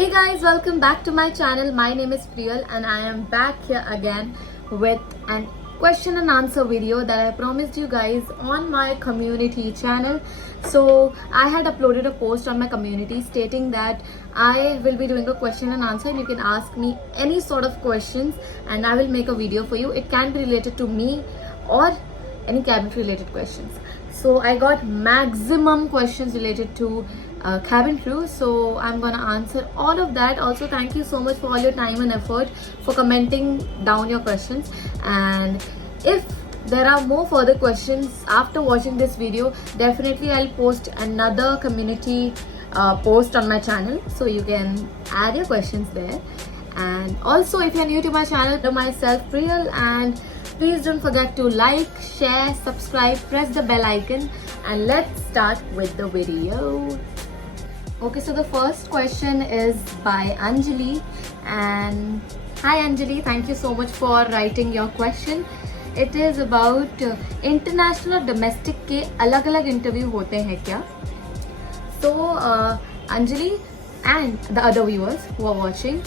Hey guys, welcome back to my channel. My name is Priyal and I am back here again with an question and answer video that I promised you guys on my community channel. So I had uploaded a post on my community stating that I will be doing a question and answer and you can ask me any sort of questions and I will make a video for you. It can be related to me or any cabinet related questions. So I got maximum questions related to cabin crew, so I'm gonna answer all of that. Also, thank you so much for all your time and effort for commenting down your questions, and if there are more further questions after watching this video, definitely I'll post another community post on my channel, so you can add your questions there. And also, if you're new to my channel, to myself Priyal, and please don't forget to like, share, subscribe, press the bell icon, and let's start with the video. Okay, so the first question is by Anjali, and hi Anjali, thank you so much for writing your question. It is about international और domestic के अलग अलग interview होते हैं क्या? So Anjali and the other viewers who are watching,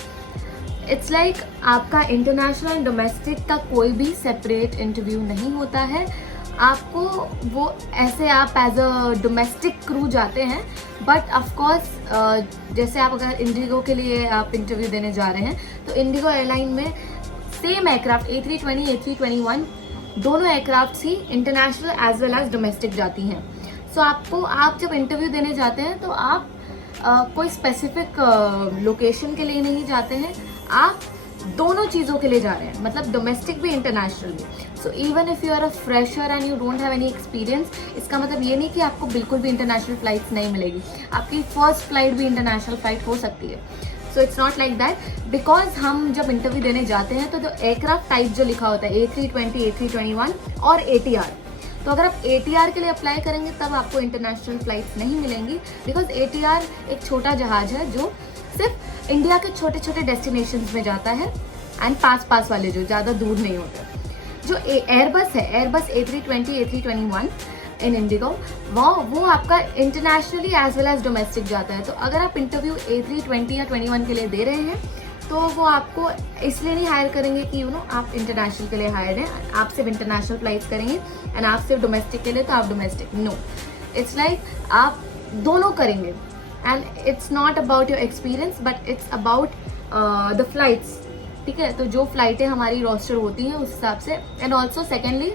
it's like आपका international and domestic का कोई भी सेपरेट इंटरव्यू नहीं होता है. आपको वो ऐसे आप एज अ डोमेस्टिक क्रू जाते हैं, बट ऑफकोर्स जैसे आप अगर इंडिगो के लिए आप इंटरव्यू देने जा रहे हैं तो इंडिगो एयरलाइन में सेम एयरक्राफ्ट A320, A321 दोनों एयरक्राफ्ट ही international as well as domestic जाती हैं. सो आप जब इंटरव्यू देने जाते हैं तो आप कोई स्पेसिफिक लोकेशन के लिए नहीं जाते हैं, आप दोनों चीज़ों के लिए जा रहे हैं, मतलब डोमेस्टिक भी इंटरनेशनल भी. So even if you are a fresher and you don't have any experience, इसका मतलब ये नहीं कि आपको बिल्कुल भी इंटरनेशनल फ्लाइट्स नहीं मिलेगी. आपकी फर्स्ट फ्लाइट भी इंटरनेशनल फ्लाइट हो सकती है. So it's not like that, because हम जब इंटरव्यू देने जाते हैं तो जो एयरक्राफ्ट टाइप जो लिखा होता है A320, A321 और ATR, तो अगर आप ATR के लिए अप्लाई करेंगे तब आपको इंटरनेशनल फ्लाइट्स नहीं मिलेंगी, बिकॉज ATR एक छोटा जहाज है जो सिर्फ इंडिया के छोटे छोटे डेस्टिनेशंस में जाता है, एंड पास वाले जो ज़्यादा दूर नहीं होते. जो एयरबस है, एयरबस A320, A321 इन इंडिगो, वो आपका internationally as well as domestic जाता है. तो अगर आप इंटरव्यू A320 या 21 के लिए दे रहे हैं तो वो आपको इसलिए नहीं हायर करेंगे कि आप इंटरनेशनल के लिए हायर हैं, आप सिर्फ इंटरनेशनल फ्लाइट्स करेंगे, एंड आप सिर्फ डोमेस्टिक के लिए तो आप डोमेस्टिक. नो, इट्स लाइक आप दोनों करेंगे, and it's not about your experience but it's about the flights. ठीक है, तो जो फ्लाइटें हमारी रोस्टर होती हैं उस हिसाब से. And also secondly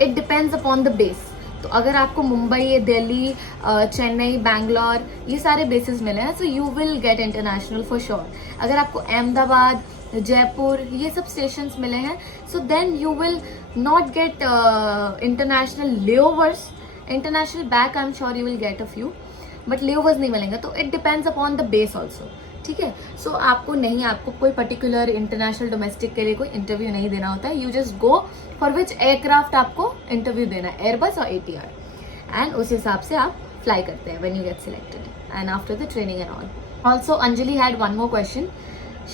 it depends upon the base. तो अगर आपको मुंबई, दिल्ली, चेन्नई, बैंगलोर ये सारे बेसिस मिले हैं, so you will get international for sure. अगर आपको अहमदाबाद, जयपुर ये सब स्टेशंस मिले हैं, so then you will not get international layovers. International back I am sure you will get a few, but layovers नहीं मिलेंगे. तो it depends upon the base also. ठीक है, सो आपको कोई पर्टिकुलर इंटरनेशनल डोमेस्टिक के लिए कोई इंटरव्यू नहीं देना होता है. You just go for which aircraft आपको इंटरव्यू देना है, एयरबस और ATR, एंड उस हिसाब से आप फ्लाई करते हैं when you get selected and after the training and all. Also Anjali had one more question.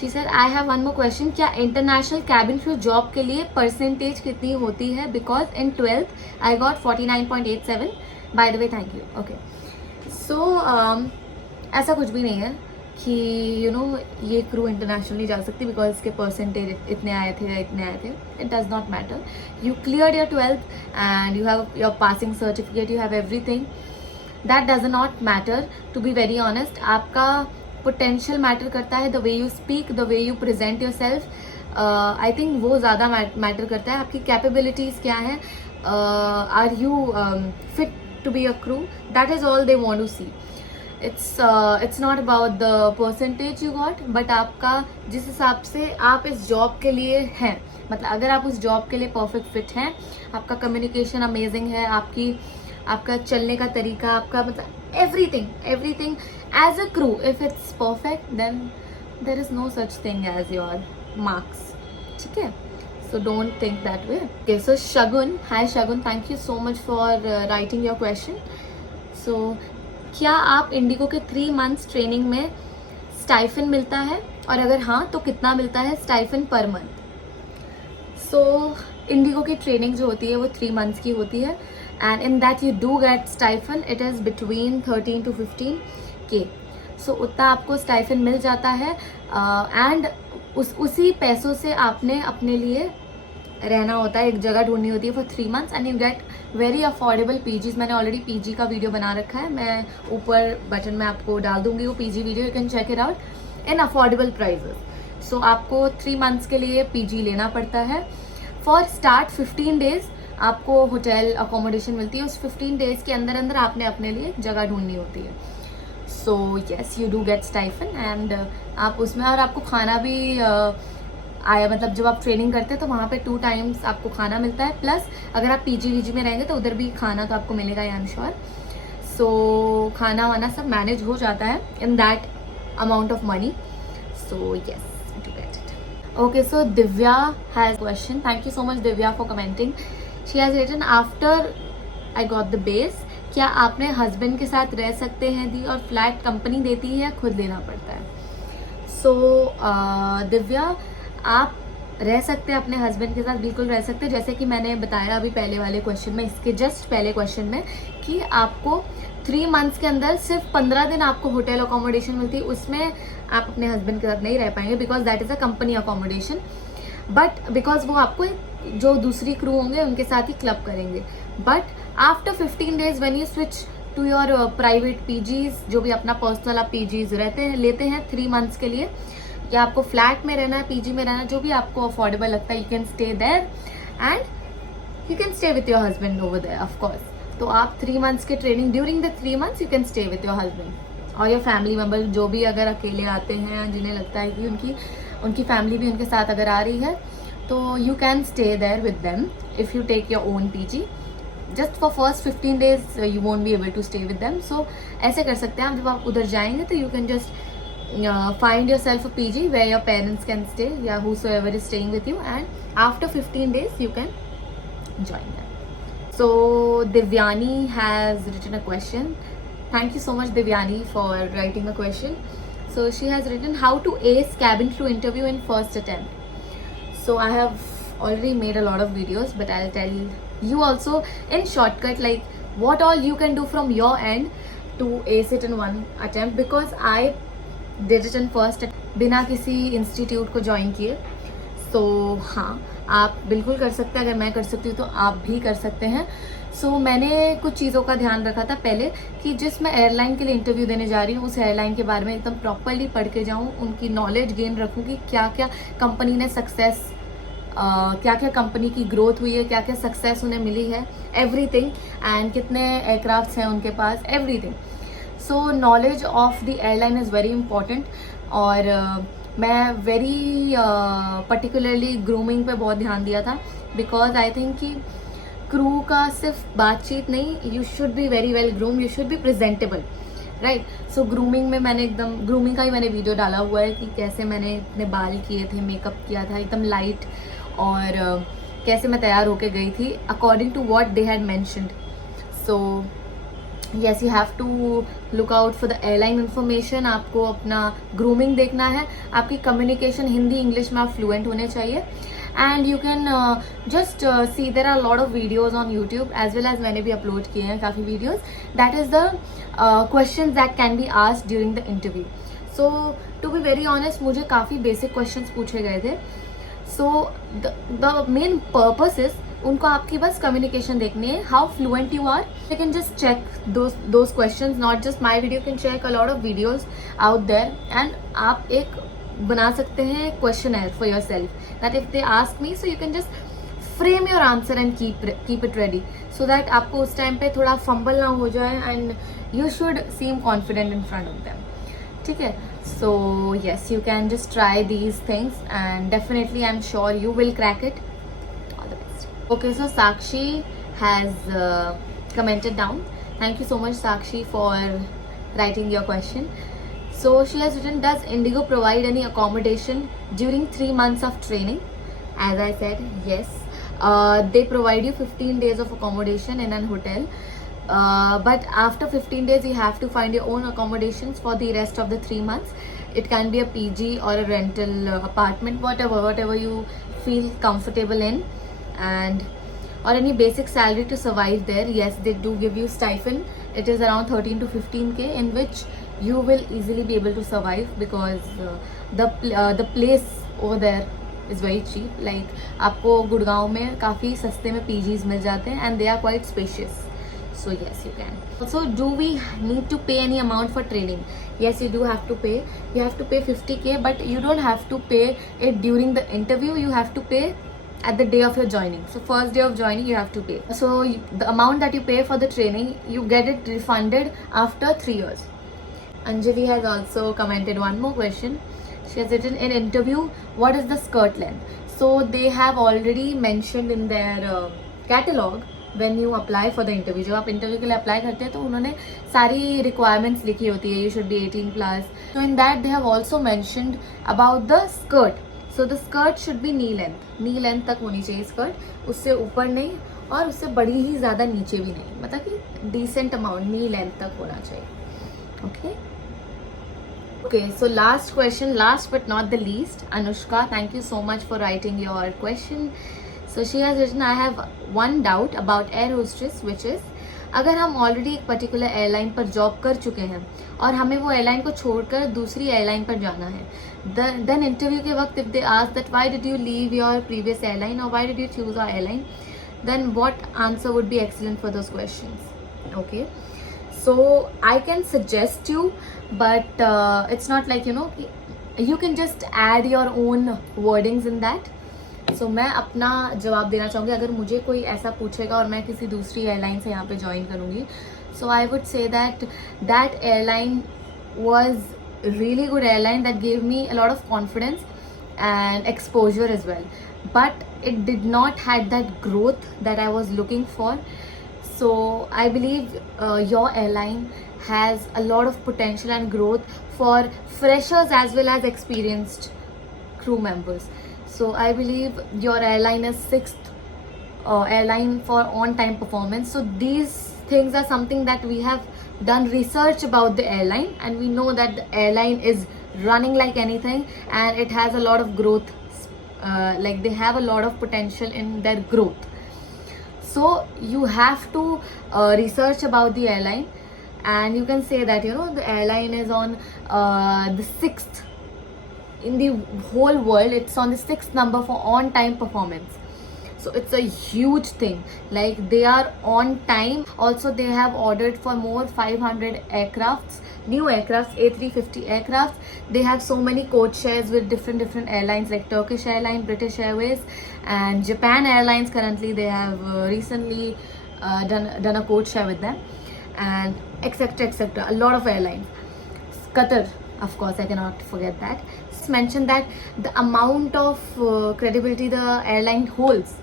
She said I have one more question, क्या इंटरनेशनल कैबिन क्रू जॉब के लिए परसेंटेज कितनी होती है? Because in 12th I got 49.87. By the way thank you. Okay, so ऐसा कुछ भी नहीं है कि ये क्रू इंटरनेशनली जा सकती बिकॉज इसके परसेंटेज इतने आए थे या इतने आए थे. It does not matter. You cleared your 12th and you have your passing certificate, you have everything. That does not matter, to be very honest. आपका पोटेंशियल मैटर करता है, the way you speak, the way you present yourself. I think वो ज़्यादा matter करता है. आपकी capabilities क्या हैं, are you fit to be a crew, that is all they want to see. it's not about the percentage you got, but आपका जिस हिसाब से आप इस जॉब के लिए हैं, मतलब अगर आप उस जॉब के लिए परफेक्ट फिट हैं, आपका कम्युनिकेशन अमेजिंग है, आपका चलने का तरीका, आपका मतलब everything as a crew, if it's perfect then there is no such thing as your marks. ठीक है, so don't think that way. Okay, so Shagun, hi Shagun, thank you so much for writing your question. So क्या आप इंडिगो के 3 months training में स्टाइफन मिलता है, और अगर हाँ तो कितना मिलता है स्टाइफन पर मंथ? सो इंडिगो की ट्रेनिंग जो होती है वो 3 months की होती है, and in that you do get stipend. It is between 13 to 15K. सो उतना आपको स्टाइफन मिल जाता है एंड उसी पैसों से आपने अपने लिए रहना होता है, एक जगह ढूंढनी होती है फॉर 3 months and you get very affordable PGs. मैंने ऑलरेडी पीजी का वीडियो बना रखा है, मैं ऊपर बटन में आपको डाल दूंगी वो PG video, you can check it out in affordable prices. So आपको 3 months के लिए पीजी लेना पड़ता है. फॉर स्टार्ट 15 days आपको होटल अकोमोडेशन मिलती है. उस 15 days के अंदर अंदर आपने अपने लिए जगह ढूंढनी होती है. So yes, you do get stipend and आप उसमें, और आपको खाना भी आया, मतलब जब आप ट्रेनिंग करते हैं तो वहाँ पे 2 times आपको खाना मिलता है. प्लस अगर आप पीजी वीजी में रहेंगे तो उधर भी खाना तो आपको मिलेगा, आई एम श्योर. सो खाना वाना सब मैनेज हो जाता है in that amount of money. So yes, do get it. Okay, so Divya has a question. Thank you so much Divya for commenting. She has written, after I got the base, क्या आपने हस्बैंड के साथ रह सकते हैं दी, और flat company देती है या खुद लेना पड़ता है? सो दिव्या, आप रह सकते हैं अपने हस्बैंड के साथ, बिल्कुल रह सकते हैं. जैसे कि मैंने बताया अभी पहले वाले क्वेश्चन में, इसके जस्ट पहले क्वेश्चन में, कि आपको 3 months के अंदर सिर्फ 15 दिन आपको होटल अकोमोडेशन मिलती है. उसमें आप अपने हस्बैंड के साथ नहीं रह पाएंगे because that is a company accommodation. But because वो आपको जो दूसरी क्रू होंगे उनके साथ ही क्लब करेंगे. But after 15 days when you switch to your private PGs, जो भी अपना पर्सनल आप पीजीज लेते हैं 3 months के लिए, या आपको फ्लैट में रहना है, पीजी में रहना है, जो भी आपको अफोर्डेबल लगता है, you can stay there and you can stay with your husband over there of course. तो आप 3 months के training, during the 3 months you can stay with your husband और योर फैमिली मेम्बर, जो भी अगर अकेले आते हैं, जिन्हें लगता है कि उनकी फैमिली भी उनके साथ अगर आ रही है, तो you can stay there with them if you take your own PG. Just for first 15 days you won't be able to stay with them. So ऐसे कर सकते हैं आप. जब आप उधर जाएंगे तो you can just find yourself a PG where your parents can stay, yeah, whosoever is staying with you, and after 15 days you can join them. So Divyani has written a question. Thank you so much Divyani for writing a question. So she has written, how to ace cabin crew interview in first attempt. So I have already made a lot of videos, but I'll tell you also in shortcut, like what all you can do from your end to ace it in one attempt, because I did it in first बिना किसी इंस्टीट्यूट को ज्वाइन किए. सो हाँ, आप बिल्कुल कर सकते हैं. अगर मैं कर सकती हूँ तो आप भी कर सकते हैं. सो मैंने कुछ चीज़ों का ध्यान रखा था पहले, कि जिस मैं एयरलाइन के लिए इंटरव्यू देने जा रही हूँ उस एयरलाइन के बारे में एकदम प्रॉपरली पढ़ के जाऊँ, उनकी नॉलेज गेन रखूँ कि क्या क्या कंपनी ने सक्सेस, क्या क्या कंपनी की ग्रोथ हुई है, क्या क्या सक्सेस उन्हें मिली है, एवरीथिंग, एंड कितने एयरक्राफ्ट्स हैं उनके पास, everything. So knowledge of the airline is very important. और मैं वेरी पर्टिकुलरली ग्रूमिंग पे बहुत ध्यान दिया था, बिकॉज आई थिंक कि क्रू का सिर्फ बातचीत नहीं, you should be very well groom, you should be presentable, right. सो ग्रूमिंग में मैंने एकदम, ग्रूमिंग का ही मैंने वीडियो डाला हुआ है कि कैसे मैंने इतने बाल किए थे, मेकअप किया था एकदम लाइट, और कैसे मैं तैयार होके गई थी according to what they had mentioned. So yes, you have to look out for the airline information. आपको अपना ग्रूमिंग देखना है, आपकी कम्युनिकेशन हिंदी इंग्लिश में आप फ्लुएंट होने चाहिए. And you can just see, there are lot of videos on YouTube as well as, मैंने भी अपलोड किए हैं काफ़ी videos. That is the question that can be asked during the interview. So to be very honest, मुझे काफ़ी basic question पूछे गए थे. So the main purpose is, उनको आपकी बस कम्युनिकेशन देखनी है, how fluent you are. You can just check those questions, not just my video, can check a lot of videos out there, and आप एक बना सकते हैं questionnaire for yourself, that if they ask me, so you can just frame your answer and keep it ready, so that आपको उस time पे थोड़ा fumble ना हो जाए, and you should seem confident in front of them. ठीक है. So yes, you can just try these things and definitely I'm sure you will crack it. All the best. Okay, so Sakshi has commented down. Thank you so much Sakshi for writing your question. So she has written, does Indigo provide any accommodation during 3 months of training? As I said, yes. They provide you 15 days of accommodation in an hotel. But after 15 days you have to find your own accommodations for the rest of the 3 months. It can be a PG or a rental apartment, whatever you feel comfortable in, and or any basic salary to survive there. Yes, they do give you stipend. It is around 13 to 15k, in which you will easily be able to survive because the place over there is very cheap. Like आपको गुड़गांव में काफ़ी सस्ते में PGs मिल जाते हैं and they are quite spacious. So yes, you can. Also, do we need to pay any amount for training? Yes, you do have to pay. You have to pay 50k, but you don't have to pay it during the interview. You have to pay at the day of your joining. So first day of joining you have to pay. So the amount that you pay for the training, you get it refunded after 3 years. Anjali has also commented one more question. She has written, in interview, what is the skirt length? So they have already mentioned in their catalog when you apply for the interview. जब आप इंटरव्यू के लिए अप्लाई करते हैं तो उन्होंने सारी रिक्वायरमेंट्स लिखी होती है. You should be 18 plus. So in that they have also mentioned about the skirt. So the skirt should be knee length. knee length तक होनी चाहिए स्कर्ट, उससे ऊपर नहीं और उससे बड़ी ही ज़्यादा नीचे भी नहीं, मतलब कि decent amount knee length तक होना चाहिए. Okay. Okay, so last question, last but not the least, Anushka, thank you so much for writing your question. So she has written, I have one doubt about air hostess, which is, अगर हम ऑलरेडी एक particular airline पर जॉब कर चुके हैं और हमें वो एयरलाइन को छोड़कर दूसरी एयरलाइन पर जाना है, देन इंटरव्यू के वक्त if they ask that why did you leave your previous airline और why did you choose our airline, then what answer would be excellent for those questions. Okay, so I can suggest you, but it's not like, you know, you can just add your own wordings in that. So मैं अपना जवाब देना चाहूँगी अगर मुझे कोई ऐसा पूछेगा और मैं किसी दूसरी एयरलाइन से यहाँ पे ज्वाइन करूँगी. So I would say that that airline was really good airline that gave me a lot of confidence and exposure as well, but it did not had that growth that I was looking for. So I believe your airline has a lot of potential and growth for freshers as well as experienced crew members. So I believe your airline is 6th airline for on-time performance. So these things are something that we have done research about the airline, and we know that the airline is running like anything and it has a lot of growth. Like they have a lot of potential in their growth. So you have to research about the airline, and you can say that, you know, the airline is on the 6th in the whole world. It's on the 6th number for on time performance. So it's a huge thing. Like they are on time. Also they have ordered for more 500 aircrafts, new aircrafts, A350 aircrafts. They have so many code shares with different airlines like Turkish Airlines, British Airways and Japan Airlines. Currently they have recently done a code share with them, and etc. A lot of airlines. Qatar, of course, I cannot forget that. Just mention that the amount of credibility the airline holds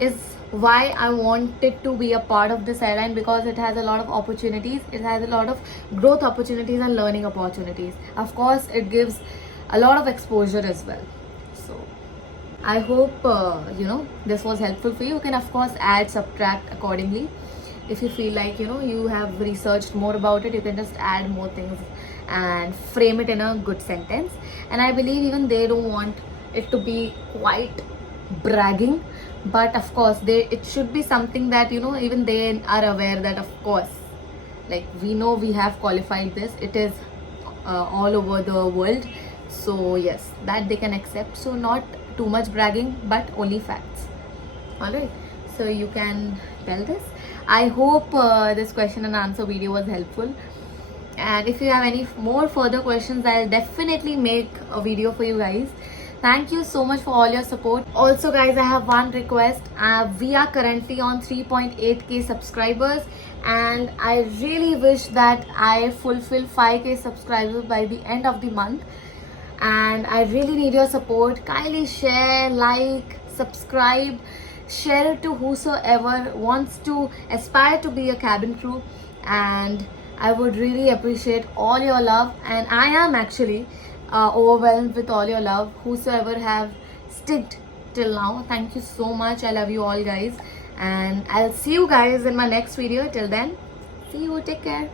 is why I wanted to be a part of this airline, because it has a lot of opportunities. It has a lot of growth opportunities and learning opportunities. Of course, it gives a lot of exposure as well. So I hope you know, this was helpful for you. You can of course add, subtract accordingly. If you feel like, you know, you have researched more about it, you can just add more things and frame it in a good sentence. And I believe even they don't want it to be quite bragging, but of course it should be something that, you know, even they are aware that, of course, like we know we have qualified this, it is all over the world. So yes, that they can accept. So not too much bragging, but only facts. Alright, so you can tell this. I hope this question and answer video was helpful, and if you have any more further questions, I'll definitely make a video for you guys. Thank you so much for all your support. Also guys, I have one request. We are currently on 3.8k subscribers, and I really wish that I fulfill 5k subscribers by the end of the month, and I really need your support. Kindly share, like, subscribe, share it to whosoever wants to aspire to be a cabin crew, and I would really appreciate all your love. And I am actually overwhelmed with all your love, whosoever have sticked till now. Thank you so much. I love you all guys, and I'll see you guys in my next video. Till then, see you, take care.